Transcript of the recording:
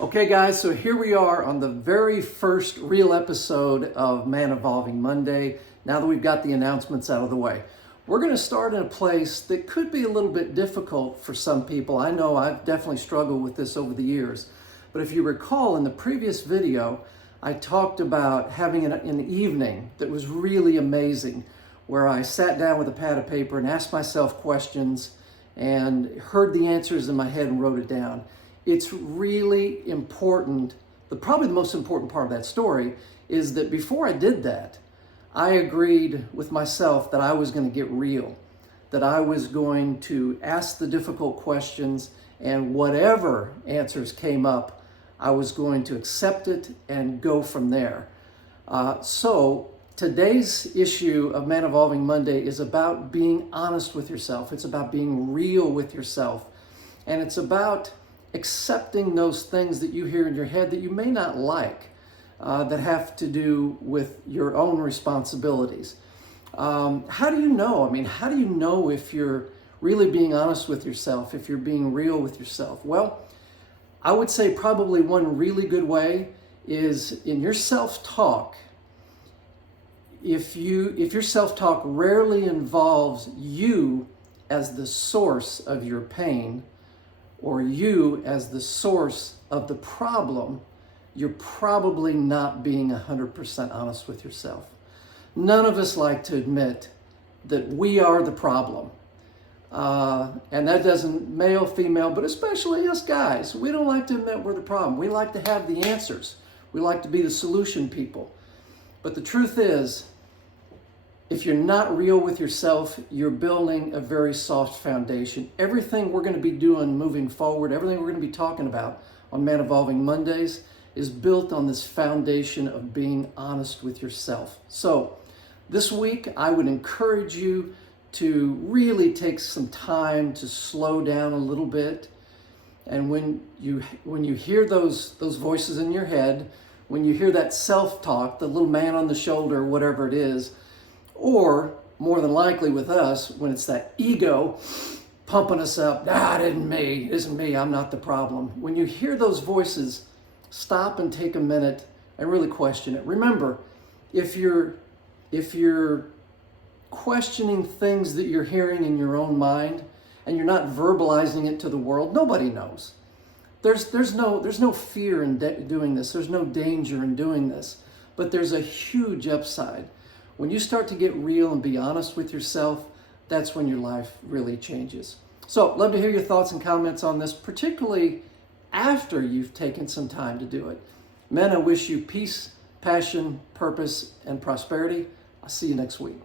Okay guys, so here we are on the very first real episode of Man Evolving Monday. Now that we've got the announcements out of the way, we're going to start in a place that could be a little bit difficult for some people. I know I've definitely struggled with this over the years, but if you recall in the previous video, I talked about having an evening that was really amazing, where I sat down with a pad of paper and asked myself questions and heard the answers in my head and wrote it down. It's really important. Probably the most important part of that story is that before I did that, I agreed with myself that I was going to get real, that I was going to ask the difficult questions, and whatever answers came up, I was going to accept it and go from there. So today's issue of Man Evolving Monday is about being honest with yourself. It's about being real with yourself. And it's about accepting those things that you hear in your head that you may not like, that have to do with your own responsibilities. How do you know? I mean, how do you know if you're really being honest with yourself, if you're being real with yourself? Well, I would say probably one really good way is in your self-talk. If your self-talk rarely involves you as the source of your pain, or you as the source of the problem, you're probably not being 100% honest with yourself. None of us like to admit that we are the problem. And that doesn't, male, female, but especially us guys, we don't like to admit we're the problem. We like to have the answers. We like to be the solution people. But the truth is, if you're not real with yourself, you're building a very soft foundation. Everything we're going to be doing moving forward, everything we're going to be talking about on Man Evolving Mondays is built on this foundation of being honest with yourself. So this week, I would encourage you to really take some time to slow down a little bit. And when you hear those voices in your head, when you hear that self-talk, the little man on the shoulder, whatever it is, or more than likely with us, when it's that ego pumping us up, it isn't me, I'm not the problem. When you hear those voices, stop and take a minute and really question it. Remember, if you're questioning things that you're hearing in your own mind and you're not verbalizing it to the world, nobody knows. There's no fear in doing this. There's no danger in doing this, but there's a huge upside. When you start to get real and be honest with yourself, that's when your life really changes. So, love to hear your thoughts and comments on this, particularly after you've taken some time to do it. Men, I wish you peace, passion, purpose, and prosperity. I'll see you next week.